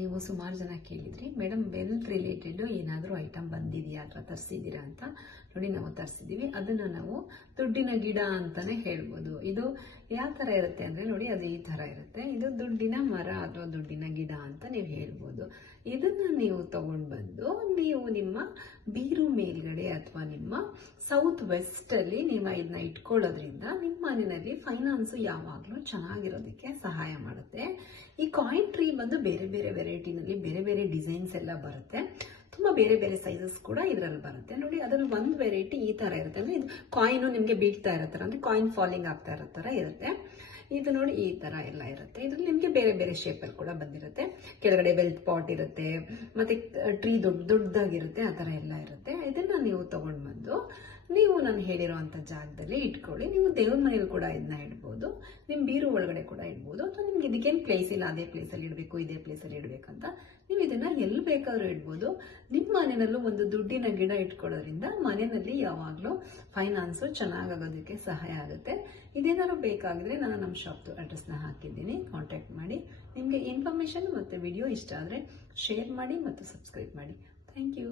ನೀವು ಸುಮಾರು ಜನ ಕೇಳಿದ್ರಿ, ಮೇಡಮ್ ವೆಲ್ತ್ ರಿಲೇಟೆಡ್ ಏನಾದರೂ ಐಟಮ್ ಬಂದಿದೆಯಾ ಅಥವಾ ತರಿಸಿದ್ದೀರಾ ಅಂತ. ನೋಡಿ, ನಾವು ತರಿಸಿದ್ದೀವಿ. ಅದನ್ನು ನಾವು ದುಡ್ಡಿನ ಗಿಡ ಅಂತಾನೆ ಹೇಳ್ಬೋದು. ಇದು ಯಾವ ಥರ ಇರುತ್ತೆ ಅಂದರೆ, ನೋಡಿ ಅದು ಈ ಥರ ಇರುತ್ತೆ. ಇದು ದುಡ್ಡಿನ ಮರ ಅಥವಾ ದುಡ್ಡಿನ ಗಿಡ ಅಂತ ನೀವು ಹೇಳ್ಬೋದು. ಇದನ್ನು ನೀವು ತಗೊಂಡು ಬಂದು ನೀವು ನಿಮ್ಮ ಬೀರು ಮೇಲ್ಗಡೆ ಅಥವಾ ನಿಮ್ಮ ಸೌತ್ ವೆಸ್ಟಲ್ಲಿ ನೀವು ಇದನ್ನ ಇಟ್ಕೊಳ್ಳೋದ್ರಿಂದ ನಿಮ್ಮ ಮನೆಯಲ್ಲಿ ಫೈನಾನ್ಸು ಯಾವಾಗಲೂ ಚೆನ್ನಾಗಿರೋದಕ್ಕೆ ಸಹಾಯ ಮಾಡುತ್ತೆ. ಈ ಕಾಯಿನ್ ಟ್ರೀ ಬಂದು ಬೇರೆ ಬೇರೆ ವೆರೈಟಿನಲ್ಲಿ ಬೇರೆ ಬೇರೆ ಡಿಸೈನ್ಸ್ ಎಲ್ಲ ಬರುತ್ತೆ. ತುಂಬ ಬೇರೆ ಬೇರೆ ಸೈಜಸ್ ಕೂಡ ಇದರಲ್ಲಿ ಬರುತ್ತೆ. ನೋಡಿ, ಅದರಲ್ಲಿ ಒಂದು ವೆರೈಟಿ ಈ ಥರ ಇರುತ್ತೆ. ಅಂದರೆ ಇದು ಕಾಯಿನು ನಿಮಗೆ ಬೀಳ್ತಾ ಇರೋ ಥರ, ಅಂದರೆ ಕಾಯಿನ್ ಫಾಲಿಂಗ್ ಆಗ್ತಾ ಇರೋ ಥರ ಇರುತ್ತೆ. ಇದು ನೋಡಿ ಈ ಥರ ಎಲ್ಲ ಇರುತ್ತೆ. ಇದ್ರಲ್ಲಿ ನಿಮಗೆ ಬೇರೆ ಬೇರೆ ಶೇಪಲ್ಲಿ ಕೂಡ ಬಂದಿರುತ್ತೆ. ಕೆಳಗಡೆ ವೆಲ್ತ್ ಪಾಟ್ ಇರುತ್ತೆ, ಮತ್ತು ಟ್ರೀ ದೊಡ್ಡದಾಗಿರುತ್ತೆ, ಆ ಥರ ಎಲ್ಲ ಇರುತ್ತೆ. ಇದನ್ನು ನೀವು ತೊಗೊಂಡು ಬಂದು ನೀವು ನಾನು ಹೇಳಿರೋವಂಥ ಜಾಗದಲ್ಲಿ ಇಟ್ಕೊಳ್ಳಿ. ನೀವು ದೇವ್ರ ಮನೇಲಿ ಕೂಡ ಇದನ್ನ ಇಡ್ಬೋದು, ನಿಮ್ಮ ಬೀರು ಒಳಗಡೆ ಕೂಡ ಇಡ್ಬೋದು. ಅಥವಾ ನಿಮ್ಗೆ ಇದಕ್ಕೇನು ಪ್ಲೇಸ್ ಇಲ್ಲ, ಅದೇ ಪ್ಲೇಸಲ್ಲಿ ಇಡಬೇಕು, ಇದೇ ಪ್ಲೇಸಲ್ಲಿ ಇಡಬೇಕಂತ ನೀವು ಇದನ್ನು ಎಲ್ಲಿ ಬೇಕಾದರೂ ಇಡ್ಬೋದು. ನಿಮ್ಮ ಮನೆಯಲ್ಲೂ ಒಂದು ದುಡ್ಡಿನ ಗಿಡ ಇಟ್ಕೊಳ್ಳೋದ್ರಿಂದ ಮನೆಯಲ್ಲಿ ಯಾವಾಗಲೂ ಫೈನಾನ್ಸು ಚೆನ್ನಾಗಾಗೋದಕ್ಕೆ ಸಹಾಯ ಆಗುತ್ತೆ. ಇದೇನಾದ್ರು ಬೇಕಾಗಿದ್ರೆ ನಾನು ನಮ್ಮ ಶಾಪ್ದು ಅಡ್ರೆಸ್ನ ಹಾಕಿದ್ದೀನಿ, ಕಾಂಟ್ಯಾಕ್ಟ್ ಮಾಡಿ. ನಿಮಗೆ ಇನ್ಫಾರ್ಮೇಷನ್ ಮತ್ತು ವಿಡಿಯೋ ಇಷ್ಟ ಆದರೆ ಶೇರ್ ಮಾಡಿ ಮತ್ತು ಸಬ್ಸ್ಕ್ರೈಬ್ ಮಾಡಿ. Thank you.